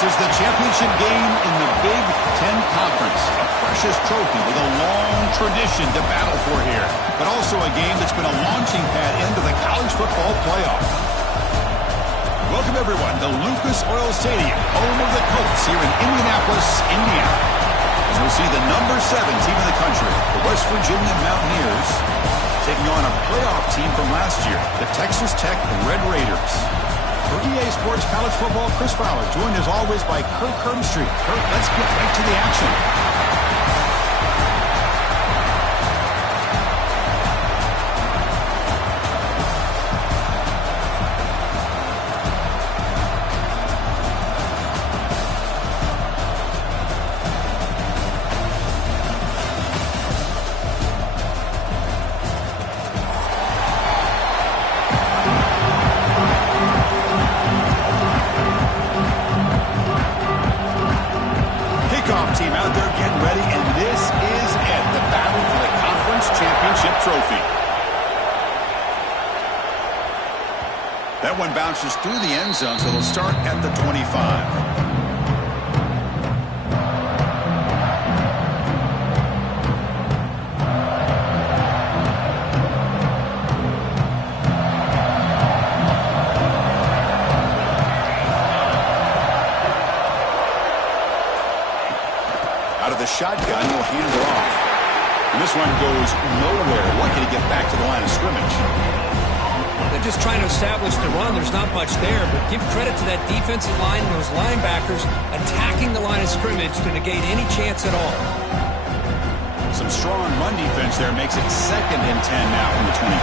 This is the championship game in the Big Ten Conference. A precious trophy with a long tradition to battle for here. But also a game that's been a launching pad into the college football playoff. Welcome, everyone, to Lucas Oil Stadium, home of the Colts here in Indianapolis, Indiana. As we'll see the number 7 team in the country, the West Virginia Mountaineers, taking on a playoff team from last year, the Texas Tech Red Raiders. For EA Sports College Football, Chris Fowler, joined as always by Kirk Herbstreit. Kirk, let's get right to the action. Team out there getting ready, and this is it, the battle for the conference championship trophy. That one bounces through the end zone, so they'll start at the 25. The shotgun will hand it off. And this one goes nowhere. Lucky to get back to the line of scrimmage. They're just trying to establish the run. There's not much there, but give credit to that defensive line and those linebackers attacking the line of scrimmage to negate any chance at all. Some strong run defense there makes it 2nd and 10 now from the 25.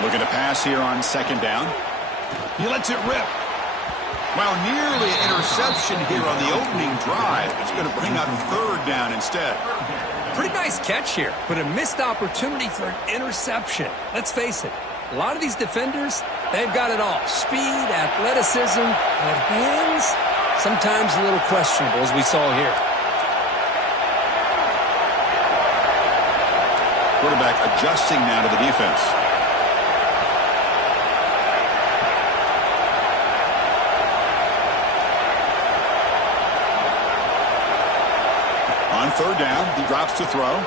Looking to pass here on 2nd down. He lets it rip. Well, nearly an interception here on the opening drive. It's going to bring up 3rd down instead. Pretty nice catch here, but a missed opportunity for an interception. Let's face it, a lot of these defenders, they've got it all. Speed, athleticism, but hands, sometimes a little questionable, as we saw here. Quarterback adjusting now to the defense. On 3rd down, he drops to throw.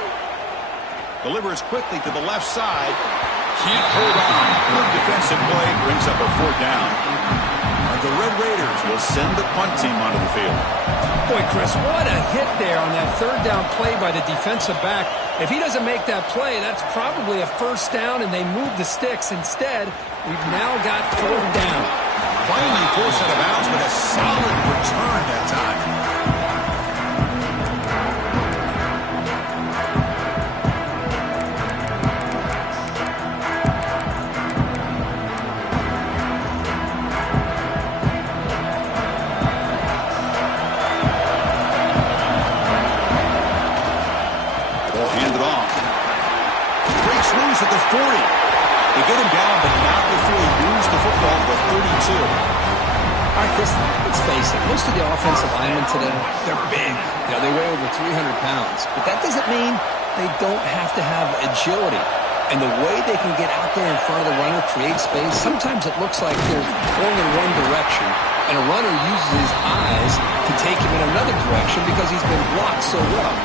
Delivers quickly to the left side. Can't hold on. Good defensive play brings up a 4th down. And the Red Raiders will send the punt team onto the field. Boy, Chris, what a hit there on that 3rd down play by the defensive back. If he doesn't make that play, that's probably a 1st down, and they move the sticks. Instead, we've now got 4th down. Finally forced out of bounds, but a solid return that time. At the 40. They get him down, but not before he moves the football to the 32. All right, Chris, let's face it. Most of the offensive linemen today, they're big. You know, they weigh over 300 pounds. But that doesn't mean they don't have to have agility. And the way they can get out there in front of the runner, create space, sometimes it looks like they're going in one direction, and a runner uses his eyes to take him in another direction because he's been blocked so well.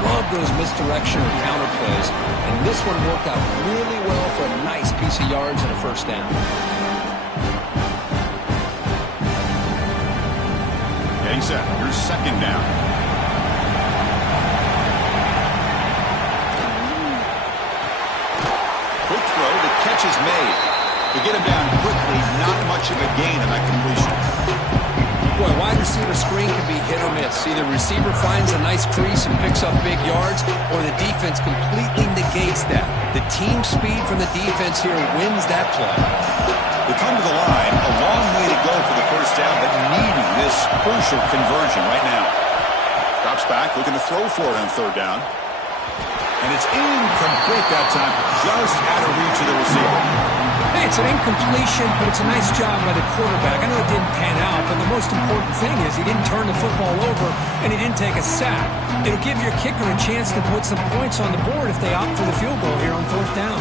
Love those misdirection or counter plays, and this one worked out really well for a nice piece of yards and a 1st down. Getting set. Here's 2nd down. Quick throw. The catch is made. To get him down quickly, not much of a gain on that completion. Boy, wide receiver screen can be hit or miss. Either receiver finds a nice crease and picks up big yards, or the defense completely negates that. The team speed from the defense here wins that play. They come to the line, a long way to go for the 1st down, but needing this crucial conversion right now. Drops back, looking to throw for it on 3rd down. And it's incomplete that time, just out of reach of the receiver. Hey, it's an incompletion, but it's a nice job by the quarterback. I know it didn't pan out, but the most important thing is he didn't turn the football over and he didn't take a sack. It'll give your kicker a chance to put some points on the board if they opt for the field goal here on 4th down.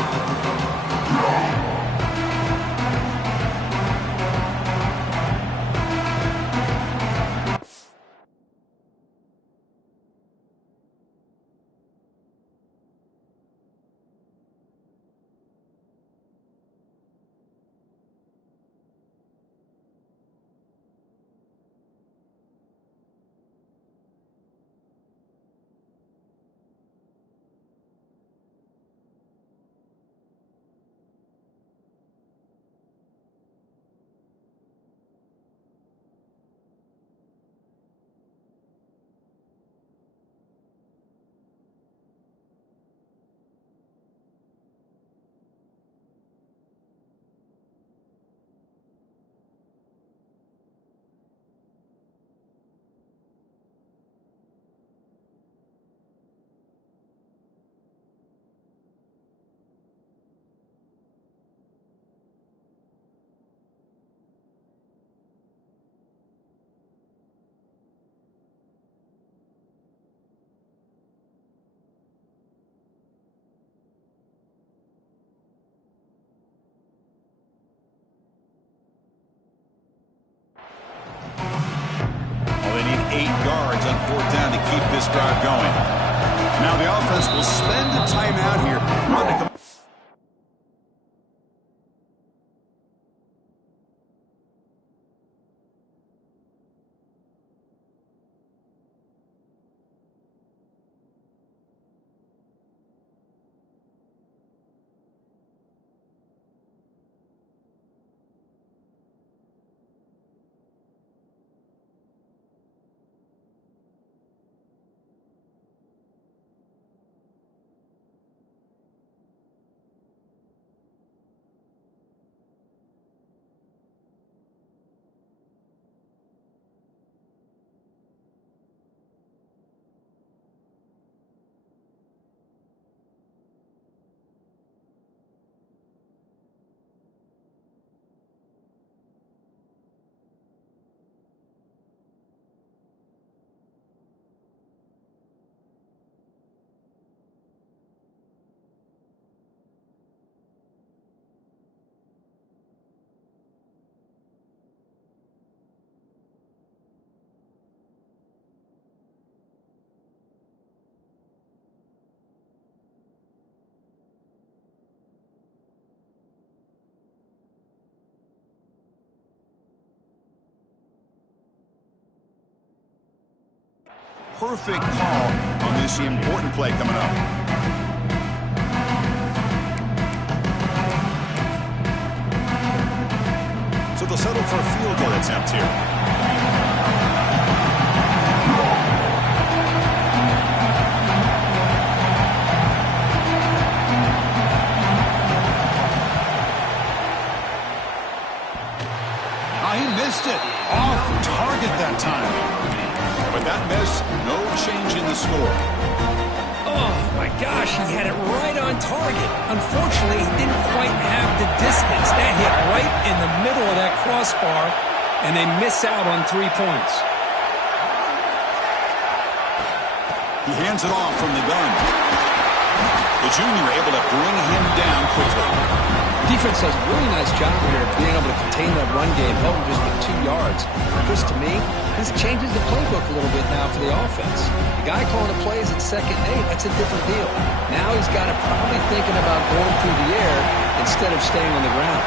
yards on 4th down to keep this drive going. Now the offense will spend a timeout here. Perfect call on this important play coming up. So they'll settle for a field goal attempt here. He missed it. Off target that time. But that miss, no change in the score. Oh, my gosh, he had it right on target. Unfortunately, he didn't quite have the distance. That hit right in the middle of that crossbar, and they miss out on 3 points. He hands it off from the gun. The junior able to bring him down quickly. Defense does a really nice job here of being able to contain that run game, held him just for 2 yards. Chris, to me, this changes the playbook a little bit now for the offense. The guy calling the plays at 2nd and 8, that's a different deal. Now he's got to probably thinking about going through the air instead of staying on the ground.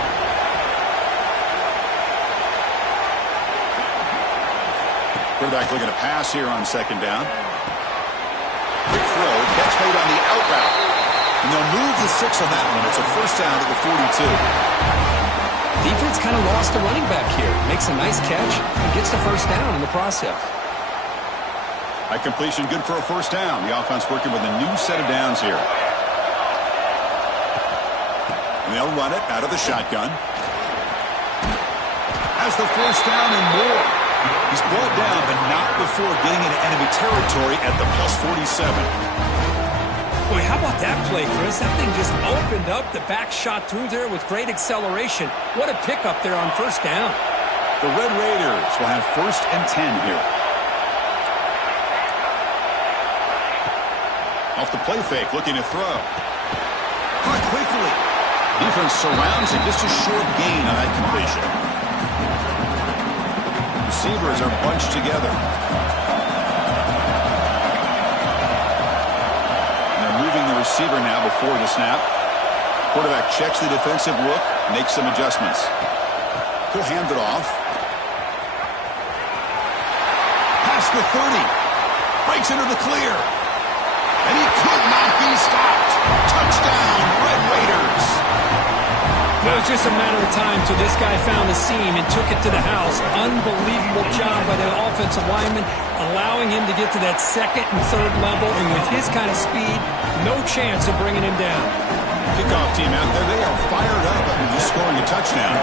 Quarterback looking to pass here on 2nd down. Quick throw, catch made on the out route. And they'll move the 6 on that one. It's a 1st down at the 42. Defense kind of lost the running back here. Makes a nice catch and gets the 1st down in the process. That completion good for a 1st down. The offense working with a new set of downs here. And they'll run it out of the shotgun. Has the 1st down and more. He's brought down, but not before getting into enemy territory at the +47. Boy, how about that play, Chris? That thing just opened up. The back shot through there with great acceleration. What a pickup there on 1st down. The Red Raiders will have 1st and 10 here. Off the play fake, looking to throw. Caught quickly. Defense surrounds him. Just a short gain on that completion. Receivers are bunched together. Moving the receiver now before the snap. Quarterback checks the defensive look, makes some adjustments. He'll hand it off. Past the 30. Breaks into the clear. And he could not be stopped. Touchdown, Red Raiders. It was just a matter of time till this guy found the seam and took it to the house. Unbelievable job by the offensive lineman, allowing him to get to that 2nd and 3rd level, and with his kind of speed, no chance of bringing him down. Kickoff team out there, they are fired up after just scoring a touchdown.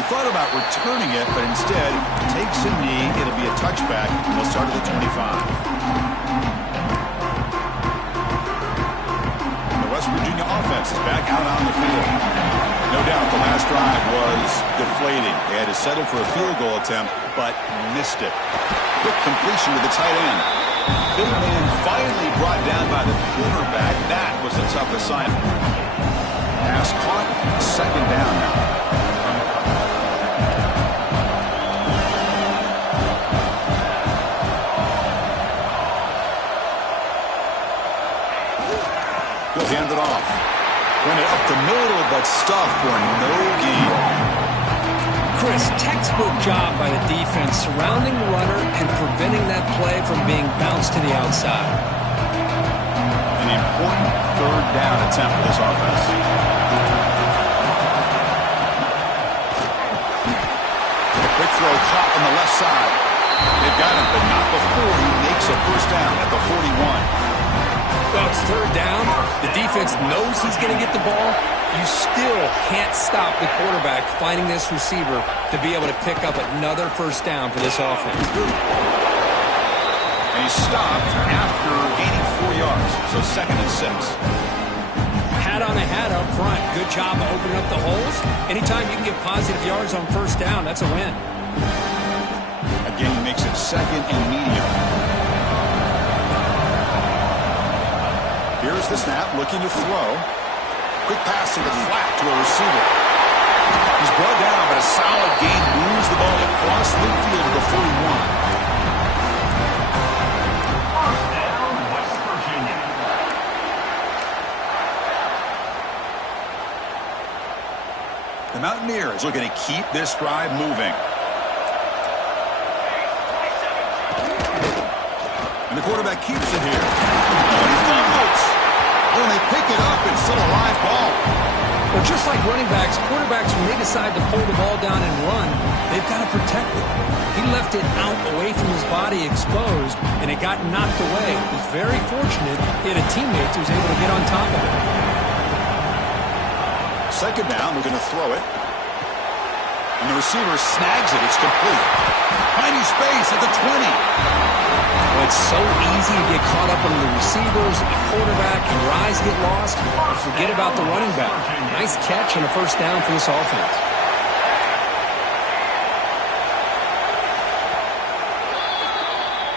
He thought about returning it, but instead takes a knee. It'll be a touchback, and they'll start at the 25. West Virginia offense is back out on the field. No doubt the last drive was deflating. They had to settle for a field goal attempt, but missed it. Quick completion to the tight end. Big man finally brought down by the quarterback. That was a tough assignment. Pass caught. Second down now. He'll hand it off. Went it up the middle, but stuffed for no gain. Chris, textbook job by the defense surrounding the runner and preventing that play from being bounced to the outside. An important third down attempt for this offense. A quick throw caught on the left side. They've got him, but not before he makes a first down at the 41. Well, it's third down. The defense knows he's going to get the ball. You still can't stop the quarterback finding this receiver to be able to pick up another first down for this offense. And he stopped after gaining 4 yards, so 2nd and 6. Hat on a hat up front. Good job of opening up the holes. Anytime you can get positive yards on first down, that's a win. Again, he makes it 2nd and medium. Here's the snap, looking to throw. Quick pass to the flat to a receiver. He's brought down, but a solid gain moves the ball across midfield to the 41. First down, West Virginia. The Mountaineers looking to keep this drive moving. And the quarterback keeps it here. Oh, he fumbles. Oh, and they pick it up. It's still a live ball. Well, just like running backs, quarterbacks, when they decide to pull the ball down and run, they've got to protect it. He left it out away from his body exposed, and it got knocked away. He was very fortunate he had a teammate who was able to get on top of it. Second down, we're going to throw it. And the receiver snags it. It's complete. Tiny space at the 20. Well, it's so easy to get caught up in the receivers, the quarterback, and your eyes get lost. And forget about the running back. Nice catch and a first down for this offense.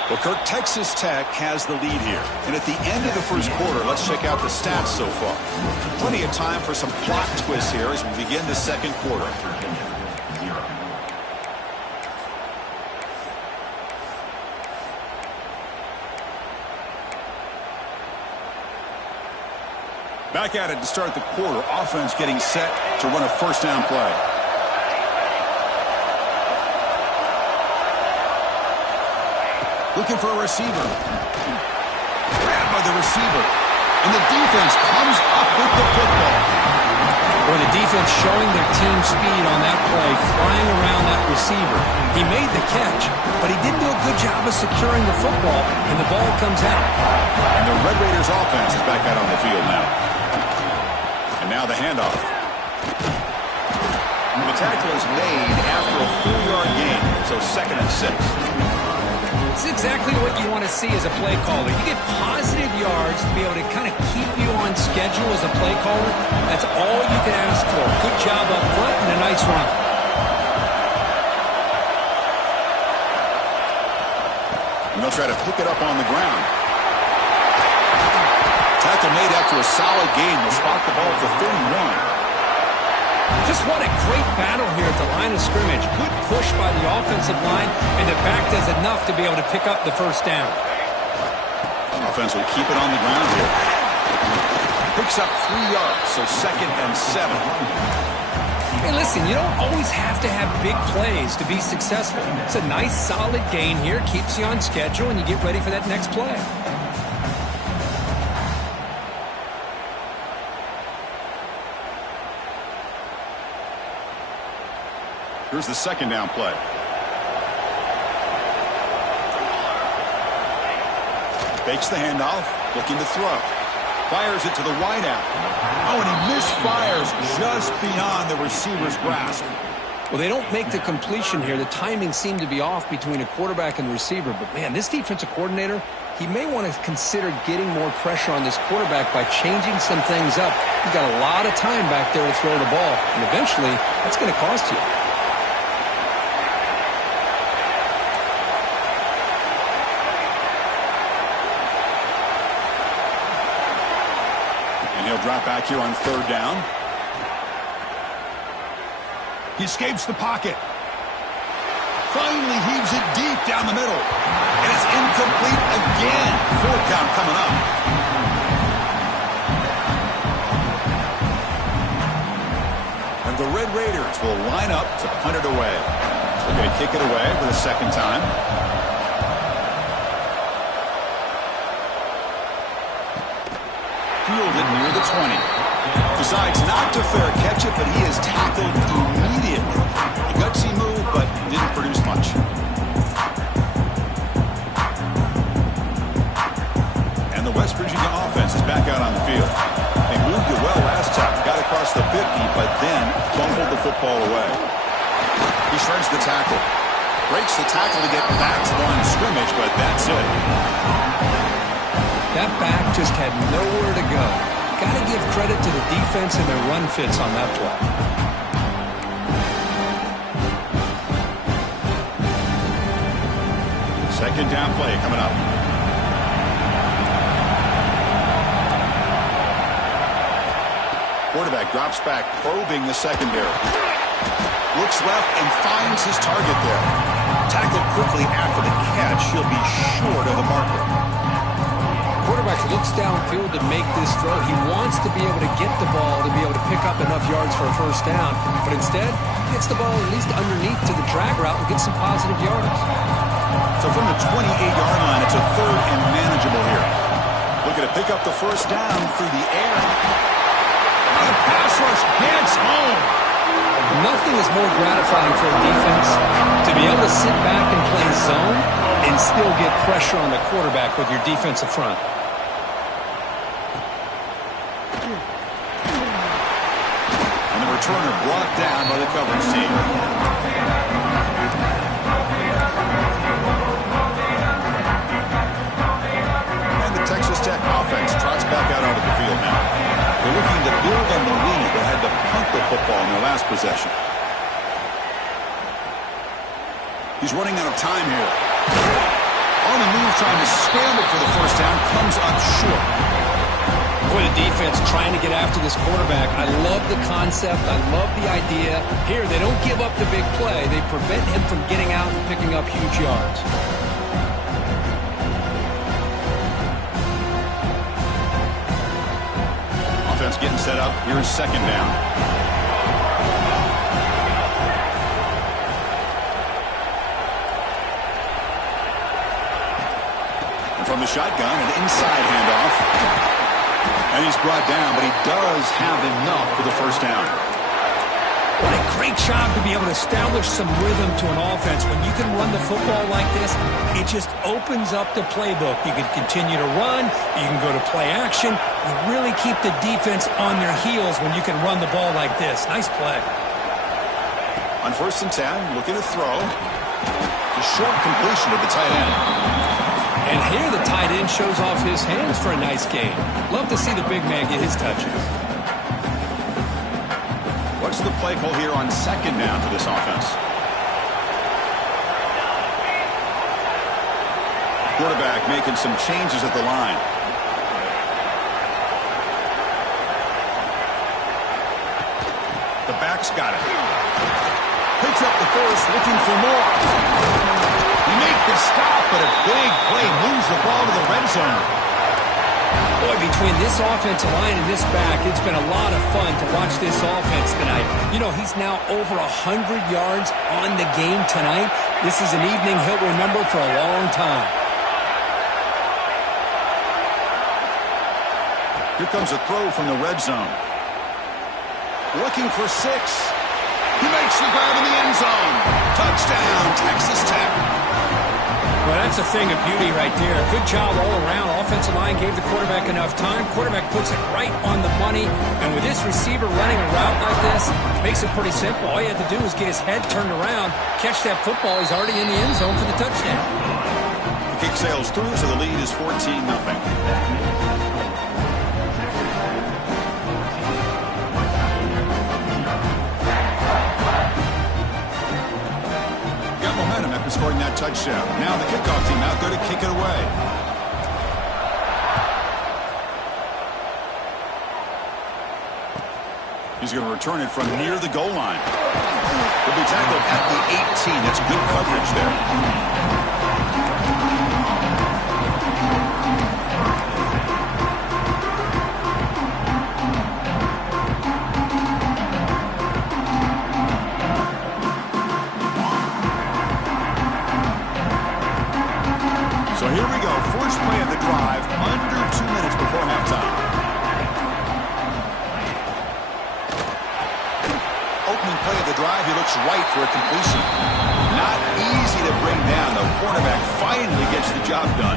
Well, Kirk, Texas Tech has the lead here. And at the end of the first quarter, let's check out the stats so far. Plenty of time for some plot twists here as we begin the second quarter. Back at it to start the quarter. Offense getting set to run a first down play. Looking for a receiver. Grabbed by the receiver. And the defense comes up with the football. Well, the defense showing their team speed on that play, flying around that receiver. He made the catch, but he didn't do a good job of securing the football, and the ball comes out. And the Red Raiders offense is back out on the field now. And now the handoff. The tackle is made after a 4-yard gain, so 2nd and 6. It's exactly what you want to see as a play caller. You get positive yards to be able to kind of keep you on schedule as a play caller. That's all you can ask for. Good job up front and a nice run. And they'll try to pick it up on the ground. Tackle made after a solid gain. They'll spot the ball at the 31. Just what a great battle here at the line of scrimmage. Good push by the offensive line, and the back does enough to be able to pick up the first down. Offense will keep it on the ground here. Picks up 3 yards, so 2nd and 7. Hey, listen, you don't always have to have big plays to be successful. It's a nice, solid gain here, keeps you on schedule, and you get ready for that next play. Here's the second down play. Fakes the handoff, looking to throw. Fires it to the wideout. Oh, and he misfires just beyond the receiver's grasp. Well, they don't make the completion here. The timing seemed to be off between a quarterback and the receiver. But, man, this defensive coordinator, he may want to consider getting more pressure on this quarterback by changing some things up. He's got a lot of time back there to throw the ball. And eventually, that's going to cost you. He'll drop back here on third down. He escapes the pocket. Finally heaves it deep down the middle. And it's incomplete again. 4th down coming up. And the Red Raiders will line up to punt it away. They're going to kick it away for the 2nd time. Fielded near the 20. Decides not to fair catch it, but he is tackled immediately. A gutsy move, but didn't produce much. And the West Virginia offense is back out on the field. They moved it well last time, got across the 50, but then fumbled the football away. He shreds the tackle. Breaks the tackle to get back to the line of scrimmage, but that's it. That back just had nowhere to go. Got to give credit to the defense and their run fits on that play. 2nd down play coming up. Quarterback drops back, probing the secondary. Looks left and finds his target there. Tackled quickly after the catch. He'll be short of the marker. Quarterback looks downfield to make this throw. He wants to be able to get the ball to be able to pick up enough yards for a 1st down, but instead gets the ball at least underneath to the drag route and gets some positive yards. So from the 28-yard line, it's a 3rd and manageable here. Looking to pick up the 1st down through the air. And the pass rush gets home. Nothing is more gratifying for a defense to be able to sit back and play zone and still get pressure on the quarterback with your defensive front. And the returner brought down by the coverage team. And the Texas Tech offense trots back out onto the field now. They're looking to build on the lead that had to punt the football in their last possession. He's running out of time here. On the move, trying to scramble for the 1st down, comes up short. Boy, the defense trying to get after this quarterback. I love the concept. I love the idea. Here, they don't give up the big play. They prevent him from getting out and picking up huge yards. Offense getting set up. Here's 2nd down. And from the shotgun, an inside handoff. And he's brought down, but he does have enough for the 1st down. What a great job to be able to establish some rhythm to an offense. When you can run the football like this, it just opens up the playbook. You can continue to run. You can go to play action. You really keep the defense on their heels when you can run the ball like this. Nice play. On 1st and 10, looking to throw. A short completion to the tight end. And here the tight end shows off his hands for a nice game. Love to see the big man get his touches. What's the play call here on 2nd down for this offense? Quarterback making some changes at the line. The back's got it. Picks up the 1st, looking for more. He makes the stop, but a big play moves the ball to the red zone. Boy, between this offensive line and this back, it's been a lot of fun to watch this offense tonight. You know, he's now over 100 yards on the game tonight. This is an evening he'll remember for a long time. Here comes a throw from the red zone. Looking for 6. He makes the grab in the end zone. Touchdown, Texas Tech. Well, that's a thing of beauty right there. Good job all around. Offensive line gave the quarterback enough time. Quarterback puts it right on the money. And with this receiver running a route like this, it makes it pretty simple. All you have to do is get his head turned around, catch that football. He's already in the end zone for the touchdown. The kick sails through, so the lead is 14-0. After scoring that touchdown. Now the kickoff team out there to kick it away. He's going to return it from near the goal line. He'll be tackled at the 18. That's good coverage there. So here we go. First play of the drive, under 2 minutes before halftime. Opening play of the drive, he looks right for a completion. Not easy to bring down. The cornerback finally gets the job done.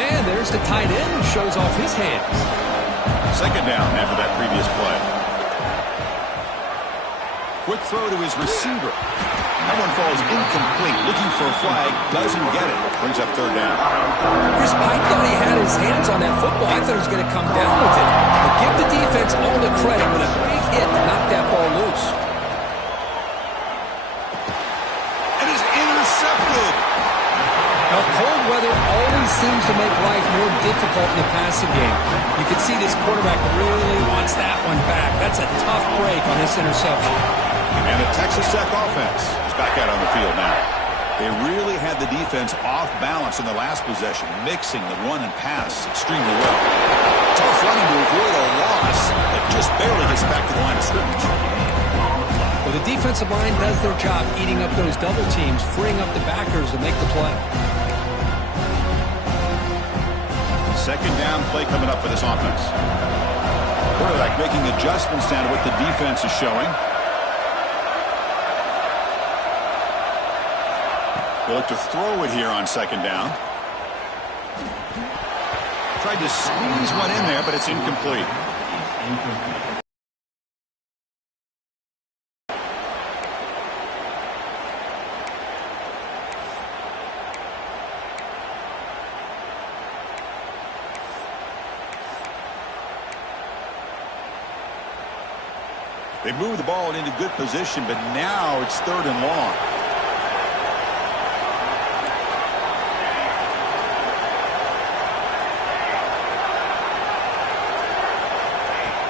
And there's the tight end who shows off his hands. Second down after that previous play. Quick throw to his receiver. That one falls incomplete. Looking for a flag. Doesn't get it. Brings up third down. Chris, I thought he had his hands on that football. I thought he was going to come down with it. But give the defense all the credit with a big hit to knock that ball loose. And he's intercepted. Now, cold weather always seems to make life more difficult in the passing game. You can see this quarterback really wants that one back. That's a tough break on this interception. And the Texas Tech offense is back out on the field now. They really had the defense off balance in the last possession, mixing the run and pass extremely well. Tough running to avoid a loss that just barely gets back to the line of scrimmage. Well, the defensive line does their job eating up those double teams, freeing up the backers to make the play. Second down play coming up for this offense. Quarterback making adjustments down to what the defense is showing. They look to throw it here on second down. Tried to squeeze one in there, but it's incomplete. They move the ball into good position, but now it's third and long.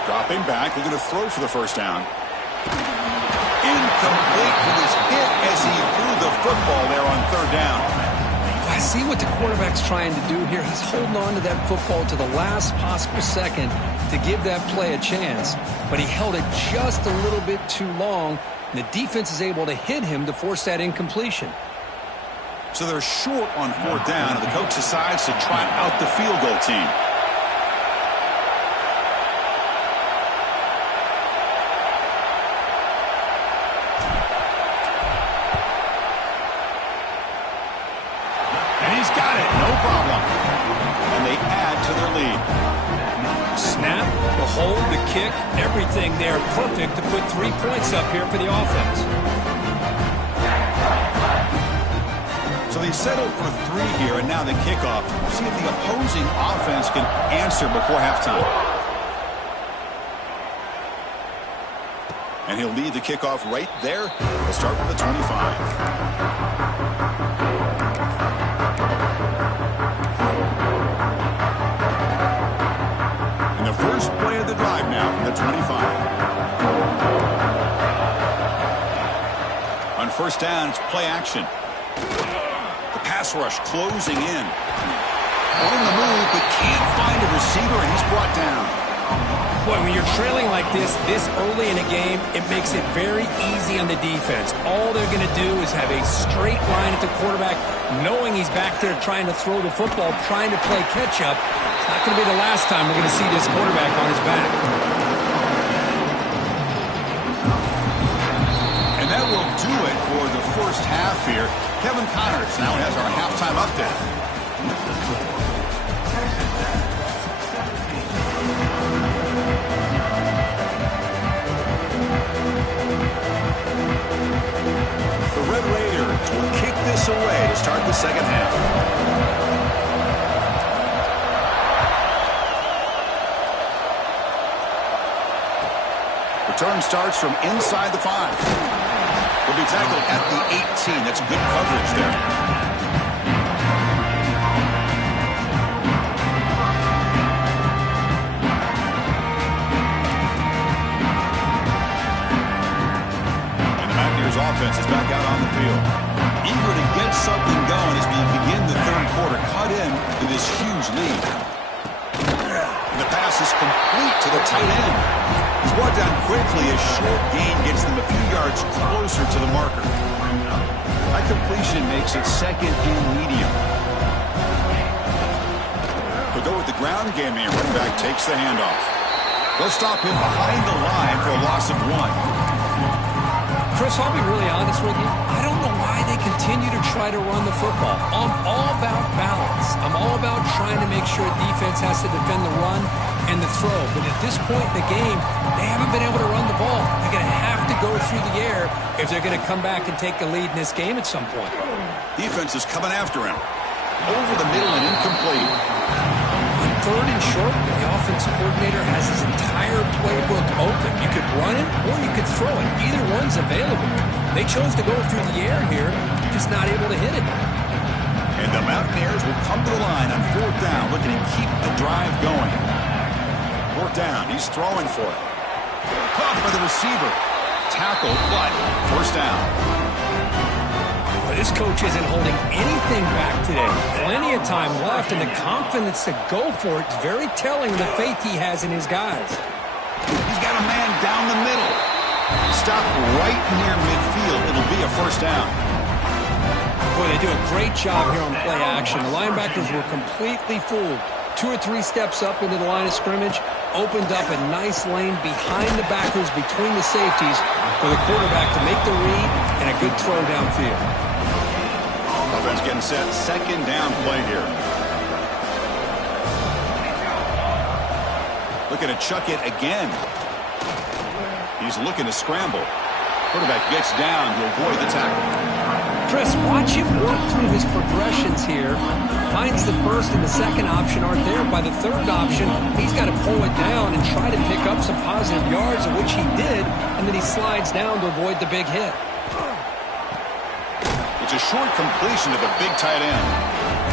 Dropping back, looking to throw for the first down. Incomplete. He was hit as he threw the football there on third down. I see what the quarterback's trying to do here. He's holding on to that football to the last possible second to give that play a chance. But he held it just a little bit too long, and the defense is able to hit him to force that incompletion. So they're short on fourth down, and the coach decides to try out the field goal team. And he's got it, no problem. And they add to their lead. Snap, the hold, the kick, everything there perfect to put 3 points up here for the offense. So they settled for 3 here, and now the kickoff. We'll see if the opposing offense can answer before halftime. And he'll lead the kickoff right there. We'll start from the 25. And the first play of the drive now from the 25. On first down, it's play action. The pass rush closing in. On the move, but can't find a receiver, and he's brought down. Boy, when you're trailing like this early in a game, it makes it very easy on the defense. All they're going to do is have a straight line at the quarterback, knowing he's back there trying to throw the football, trying to play catch-up. It's not going to be the last time we're going to see this quarterback on his back. And that will do it for the first half here. Kevin Connors now has our halftime update. The Red Raiders will kick this away to start the second half. Return starts from inside the 5. Will be tackled at the 18. That's good coverage there. pass is complete to the tight end. He's brought down quickly. A short gain gets them a few yards closer to the marker. That completion makes it second and medium. They'll go with the ground game here. Running back takes the handoff. They'll stop him behind the line for a loss of 1. Chris, I'll be really honest with you. I don't know why they continue to try to run the football. I'm all about balance. I'm all about trying to make sure defense has to defend the run and the throw. But at this point in the game, they haven't been able to run the ball. They're going to have to go through the air if they're going to come back and take the lead in this game at some point. Defense is coming after him. Over the middle and incomplete. On third and short, the offensive coordinator has his entire playbook open. You could run it or you could throw it. Either one's available. They chose to go through the air here, just not able to hit it. And the Mountaineers will come to the line on 4th down, looking to keep the drive going. 4th down, he's throwing for it. Caught by the receiver. Tackled, but 1st down. Well, this coach isn't holding anything back today. Plenty of time left, and the confidence to go for it is very telling of the faith he has in his guys. He's got a man down the middle. Stop right near midfield. It'll be a 1st down. Boy, they do a great job here on play action. The linebackers were completely fooled. 2 or 3 steps up into the line of scrimmage, opened up a nice lane behind the backers between the safeties for the quarterback to make the read and a good throw downfield. Offense getting set. 2nd down play here. Looking to chuck it again. He's looking to scramble. Quarterback gets down to avoid the tackle. Chris, watch him work through his progressions here. Finds the first and the second option aren't there. By the third option, he's got to pull it down and try to pick up some positive yards, of which he did, and then he slides down to avoid the big hit. It's a short completion to the big tight end.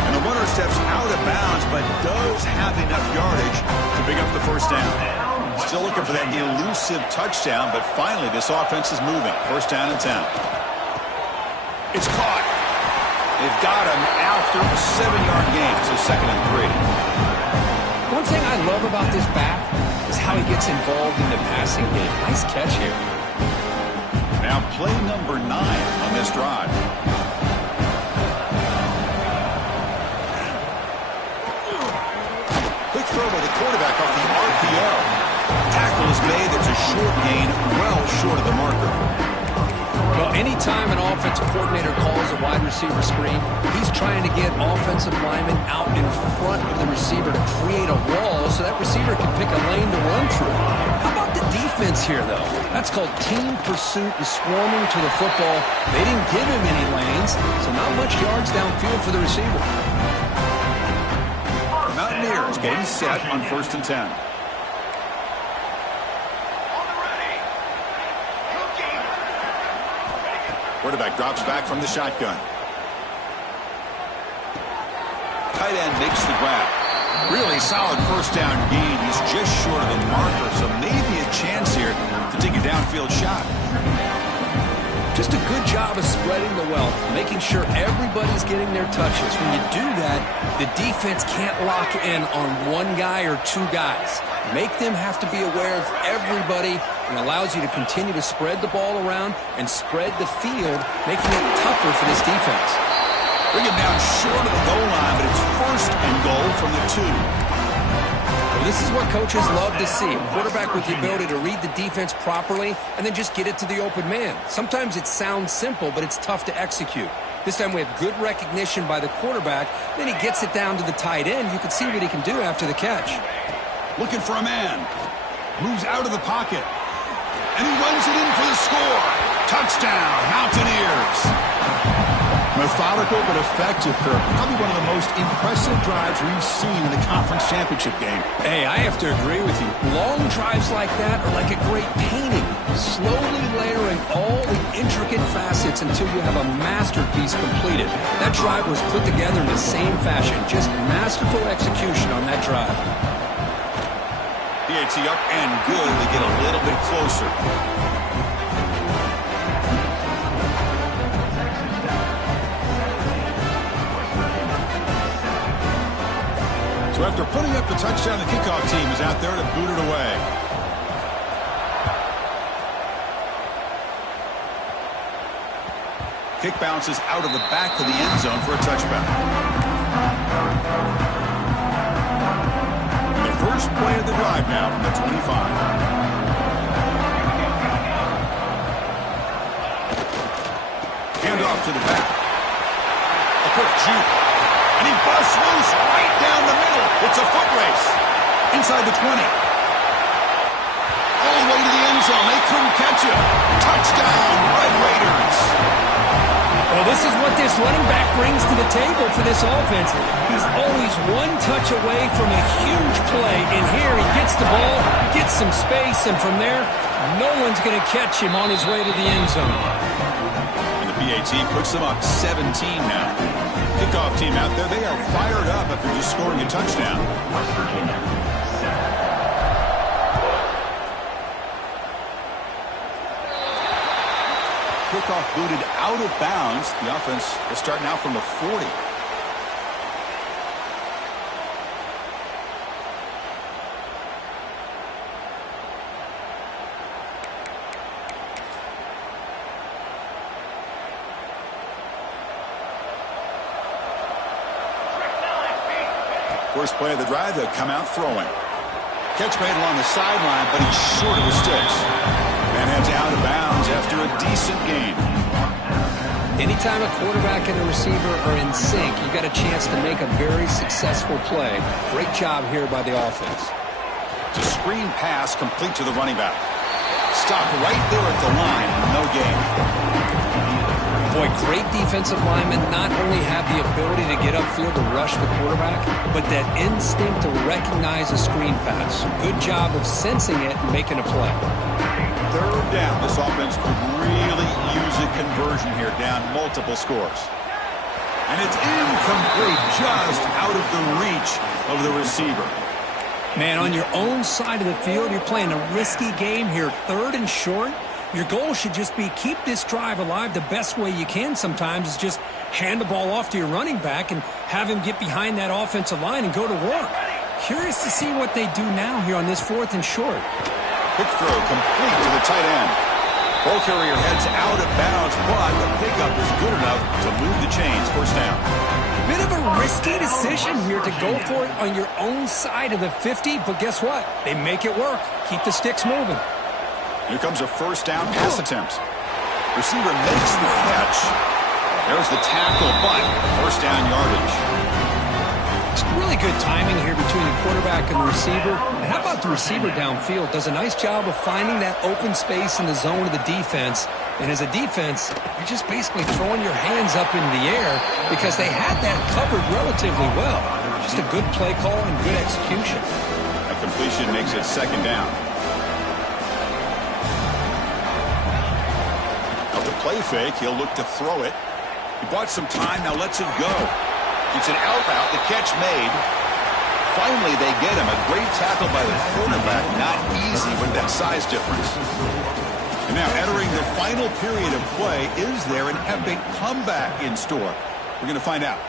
And the runner steps out of bounds, but does have enough yardage to pick up the 1st down. Still looking for that elusive touchdown, but finally this offense is moving. 1st down and 10. It's caught. They've got him after a 7-yard gain, so 2nd and 3. One thing I love about this back is how he gets involved in the passing game. Nice catch here. Now play number 9 on this drive. Quick throw by the quarterback off the RPO. Tackle is made. That's a short gain, well short of the marker. Well, anytime an offensive coordinator calls a wide receiver screen, he's trying to get offensive linemen out in front of the receiver to create a wall so that receiver can pick a lane to run through. How about the defense here, though? That's called team pursuit and swarming to the football. They didn't give him any lanes, so not much yards downfield for the receiver. Mountaineers getting set on 1st and 10. Quarterback drops back from the shotgun. Tight end makes the grab. Really solid 1st down gain. He's just short of the marker, so maybe a chance here to take a downfield shot. Just a good job of spreading the wealth, making sure everybody's getting their touches. When you do that, the defense can't lock in on one guy or 2 guys. Make them have to be aware of everybody, and allows you to continue to spread the ball around and spread the field, making it tougher for this defense. Bring it down short of the goal line, but it's 1st and goal from the 2. Well, this is what coaches love to see. A quarterback with the ability to read the defense properly and then just get it to the open man. Sometimes it sounds simple, but it's tough to execute. This time we have good recognition by the quarterback. Then he gets it down to the tight end. You can see what he can do after the catch. Looking for a man. Moves out of the pocket. And he runs it in for the score. Touchdown, Mountaineers. Methodical but effective, Kirk. Probably one of the most impressive drives we've seen in the conference championship game. Hey, I have to agree with you. Long drives like that are like a great painting. Slowly layering all the intricate facets until you have a masterpiece completed. That drive was put together in the same fashion. Just masterful execution on that drive. PAT up and good to get a little bit closer. So So after putting up the touchdown, the kickoff team is out there to boot it away. Kick bounces out of the back of the end zone for a touchback. And the first play of the drive now from the 25. Hand off to the back. A quick juke. And he busts loose right down the middle. It's a foot race. Inside the 20. All the way to the end zone. They couldn't catch him. Touchdown, Red Raiders. Well, this is what this running back brings to the table for this offense. He's always one touch away from a huge play. And here he gets the ball, gets some space, and from there, no one's going to catch him on his way to the end zone. And the PAT puts them up 17 now. Kickoff team out there, they are fired up after just scoring a touchdown. West Virginia, 7. Kickoff booted out of bounds. The offense will start now from the 40. First play of the drive, they'll come out throwing. Catch made along the sideline, but he's short of the sticks. And heads out of bounds after a decent gain. Anytime a quarterback and a receiver are in sync, you've got a chance to make a very successful play. Great job here by the offense. It's a screen pass complete to the running back. Stopped right there at the line, no gain. Boy, great defensive linemen not only have the ability to get upfield to rush the quarterback, but that instinct to recognize a screen pass. Good job of sensing it and making a play. Third down. This offense could really use a conversion here, down multiple scores. And it's incomplete, just out of the reach of the receiver. Man, on your own side of the field, you're playing a risky game here. Third and short. Your goal should just be keep this drive alive the best way you can sometimes is just hand the ball off to your running back and have him get behind that offensive line and go to work. Curious to see what they do now here on this 4th and short. Quick throw complete to the tight end. Ball carrier heads out of bounds, but the pickup is good enough to move the chains. First down. Bit of a risky decision here to go for it on your own side of the 50, but guess what? They make it work. Keep the sticks moving. Here comes a first down pass attempt. Receiver makes the catch. There's the tackle, but first down yardage. It's really good timing here between the quarterback and the receiver. And how about the receiver downfield? Does a nice job of finding that open space in the zone of the defense. And as a defense, you're just basically throwing your hands up in the air because they had that covered relatively well. Just a good play call and good execution. That completion makes it second down. Play fake, he'll look to throw it. He bought some time, now lets it go. It's an out route, the catch made. Finally, they get him. A great tackle by the quarterback. Not easy with that size difference. And now entering the final period of play, is there an epic comeback in store? We're going to find out.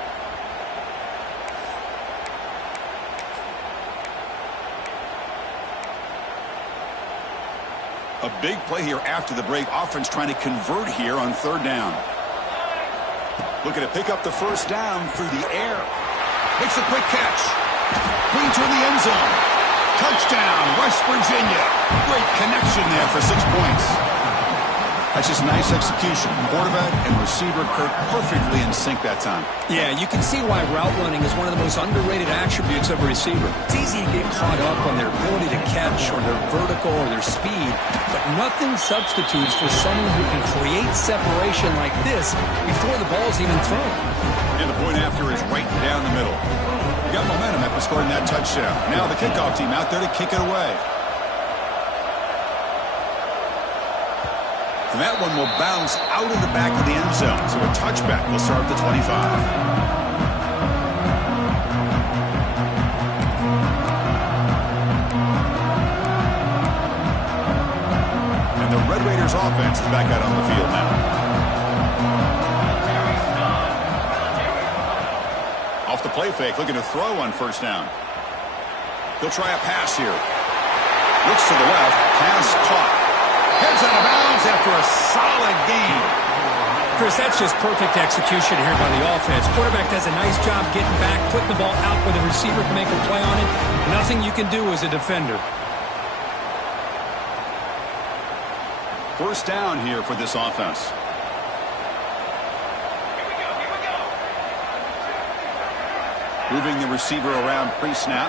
A big play here after the break. Offense trying to convert here on third down. Looking to pick up the first down through the air. Makes a quick catch. Clean to the end zone. Touchdown, West Virginia. Great connection there for 6 points. That's just nice execution. Quarterback and receiver perfectly in sync that time. Yeah, you can see why route running is one of the most underrated attributes of a receiver. It's easy to get caught up on their ability to catch or their vertical or their speed, but nothing substitutes for someone who can create separation like this before the ball's even thrown. And the point after is right down the middle. We got momentum after scoring that touchdown. Now the kickoff team out there to kick it away. And that one will bounce out of the back of the end zone. So a touchback will start at the 25. And the Red Raiders offense is back out on the field now. Off the play fake, looking to throw on first down. They'll try a pass here. Looks to the left. Pass caught. Heads out of bounds after a solid gain. Chris, that's just perfect execution here by the offense. Quarterback does a nice job getting back, putting the ball out where the receiver can make a play on it. Nothing you can do as a defender. First down here for this offense. Moving the receiver around pre-snap.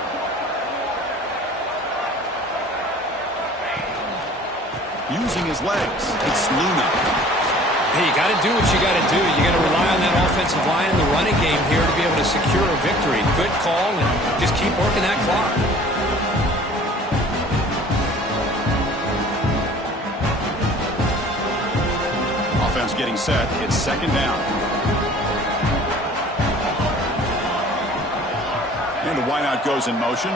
Using his legs. It's Luna. Hey, you got to do what you got to do. You got to rely on that offensive line in the running game here to be able to secure a victory. Good call, and just keep working that clock. Offense getting set. It's second down. And the wideout goes in motion.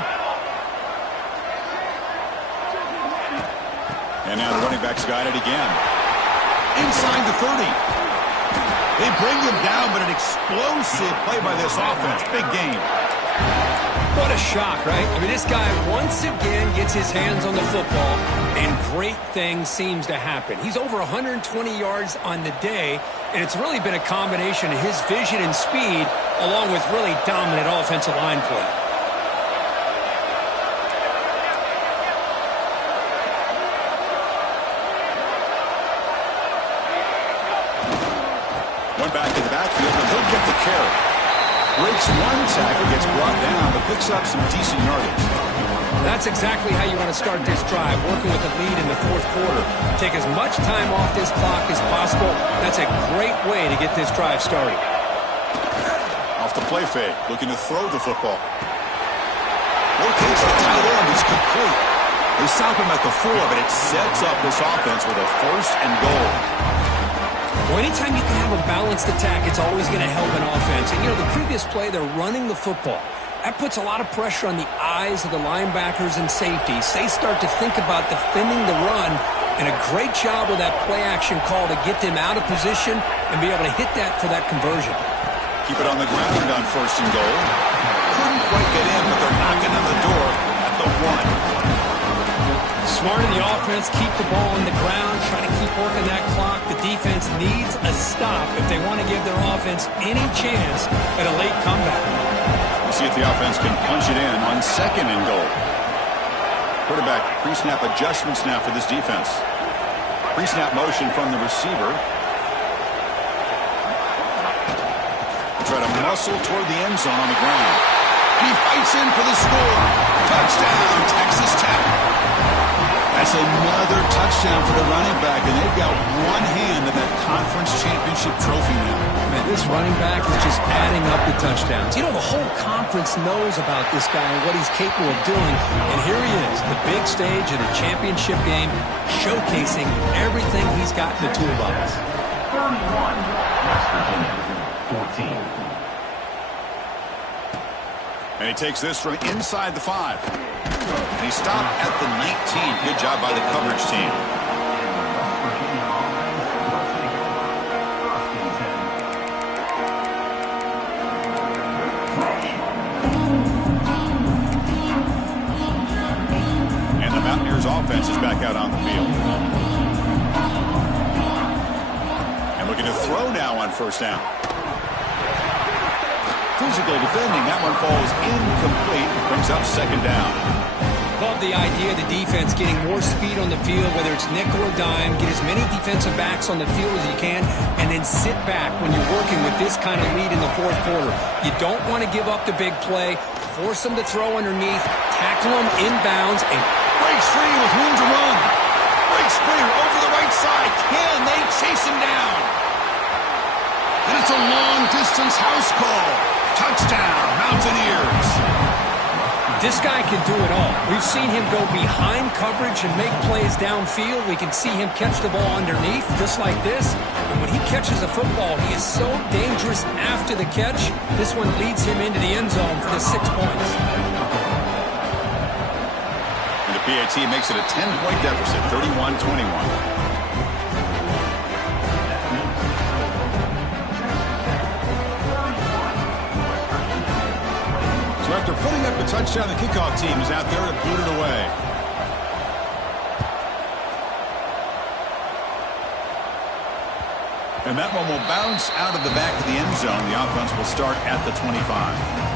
And now the running back's got it again. Inside the 30. They bring him down, but an explosive play by this offense. Big game. What a shock, right? I mean, this guy once again gets his hands on the football, and great things seems to happen. He's over 120 yards on the day, and it's really been a combination of his vision and speed, along with really dominant offensive line play. One back in the backfield, and he'll get the carry. Breaks one tackle, gets brought down, but picks up some decent yardage. That's exactly how you want to start this drive, working with the lead in the fourth quarter. Take as much time off this clock as possible. That's a great way to get this drive started. Off the play fake, looking to throw the football. Locates the tight end, it's complete. They stop him at the 4, but it sets up this offense with a first and goal. Well, anytime you can have a balanced attack, it's always going to help an offense. And, you know, the previous play, they're running the football. That puts a lot of pressure on the eyes of the linebackers and safeties. They start to think about defending the run, and a great job with that play-action call to get them out of position and be able to hit that for that conversion. Keep it on the ground on first and goal. Couldn't quite get in, but they're knocking on the door at the 1. Smart in the offense, keep the ball on the ground, try to keep working that clock. The defense needs a stop if they want to give their offense any chance at a late comeback. We'll see if the offense can punch it in on second and goal. Quarterback pre-snap adjustments now for this defense. Pre-snap motion from the receiver. Try to muscle toward the end zone on the ground. He fights in for the score. Touchdown, Texas Tech. That's another touchdown for the running back, and they've got one hand in that conference championship trophy now. Man, this running back is just adding up the touchdowns. You know, the whole conference knows about this guy and what he's capable of doing, and here he is, the big stage of the championship game, showcasing everything he's got in the toolbox. 31, West Virginia, 14. And he takes this from inside the 5. And he stopped at the 19. Good job by the coverage team. And the Mountaineers offense is back out on the field. And looking to throw now on first down. Physical defending. That one falls incomplete. Brings up second down. Love the idea of the defense getting more speed on the field, whether it's nickel or dime. Get as many defensive backs on the field as you can, and then sit back when you're working with this kind of lead in the fourth quarter. You don't want to give up the big play. Force them to throw underneath. Tackle them inbounds. And breaks free with room to run. Breaks free over the right side. Can they chase him down? And it's a long-distance house call. Touchdown, Mountaineers. This guy can do it all. We've seen him go behind coverage and make plays downfield. We can see him catch the ball underneath, just like this. And when he catches a football, he is so dangerous after the catch. This one leads him into the end zone for the 6 points. And the PAT makes it a 10-point deficit, 31-21. After putting up a touchdown. The kickoff team is out there to boot it away. And that one will bounce out of the back of the end zone. The offense will start at the 25.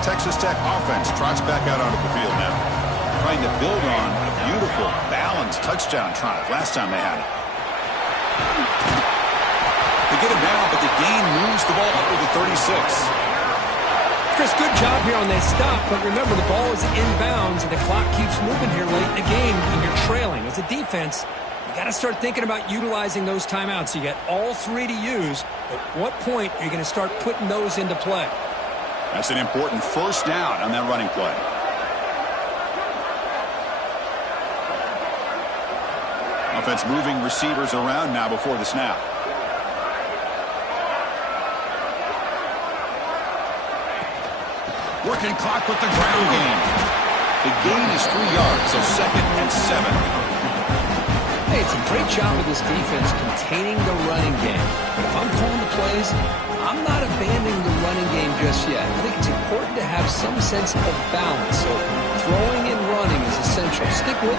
Texas Tech offense trots back out onto the field now, trying to build on a beautiful, balanced touchdown drive last time they had it. They get him down, but the gain moves the ball up to the 36. Chris, good job here on that stop, but remember the ball is inbounds and the clock keeps moving here late in the game and you're trailing. As a defense, you got to start thinking about utilizing those timeouts. You got all three to use. At what point are you going to start putting those into play? That's an important first down on that running play. Offense moving receivers around now before the snap. Working clock with the ground game. The gain is 3 yards, so 2nd and 7. Hey, it's a great job of this defense containing the running game. But if I'm calling the plays, I'm not abandoning the running game just yet. I think it's important to have some sense of balance. So throwing and running is essential. Stick with it.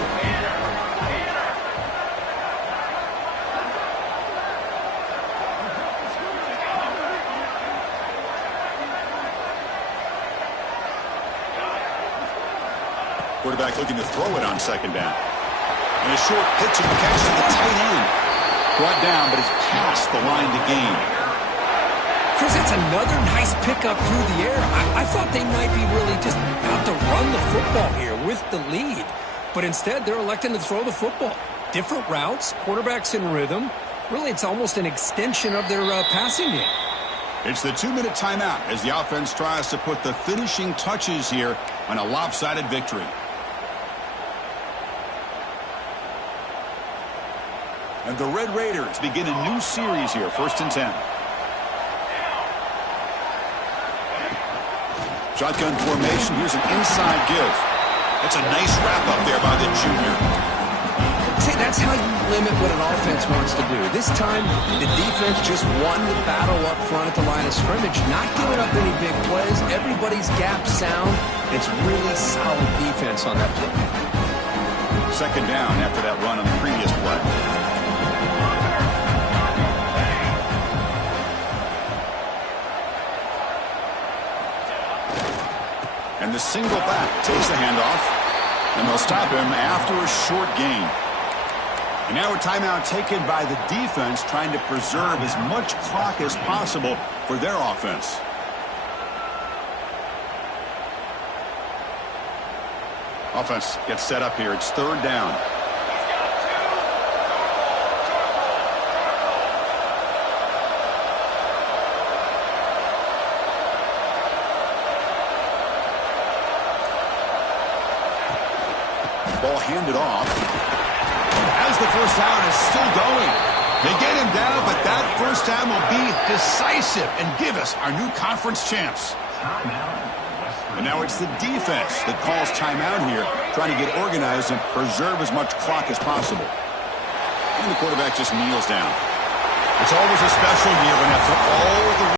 Quarterback looking to throw it on 2nd down. And a short pitch and catch to the tight end. Brought down, but it's past the line to gain. Chris, that's another nice pickup through the air. I thought they might be really just out to run the football here with the lead. But instead, they're electing to throw the football. Different routes, quarterbacks in rhythm. Really, it's almost an extension of their passing game. It's the 2-minute timeout as the offense tries to put the finishing touches here on a lopsided victory. And the Red Raiders begin a new series here, 1st and 10. Shotgun formation. Here's an inside give. That's a nice wrap-up there by the junior. See, that's how you limit what an offense wants to do. This time, the defense just won the battle up front at the line of scrimmage, not giving up any big plays. Everybody's gap sound. It's really solid defense on that play. 2nd down after that run on the previous play. And the single back takes the handoff, and they'll stop him after a short gain. And now a timeout taken by the defense, trying to preserve as much clock as possible for their offense. Offense gets set up here. It's 3rd down. Ball handed off. As the first down is still going. They get him down, but that first down will be decisive and give us our new conference champs. And now it's the defense that calls timeout here, trying to get organized and preserve as much clock as possible. And the quarterback just kneels down. It's always a special year when after all the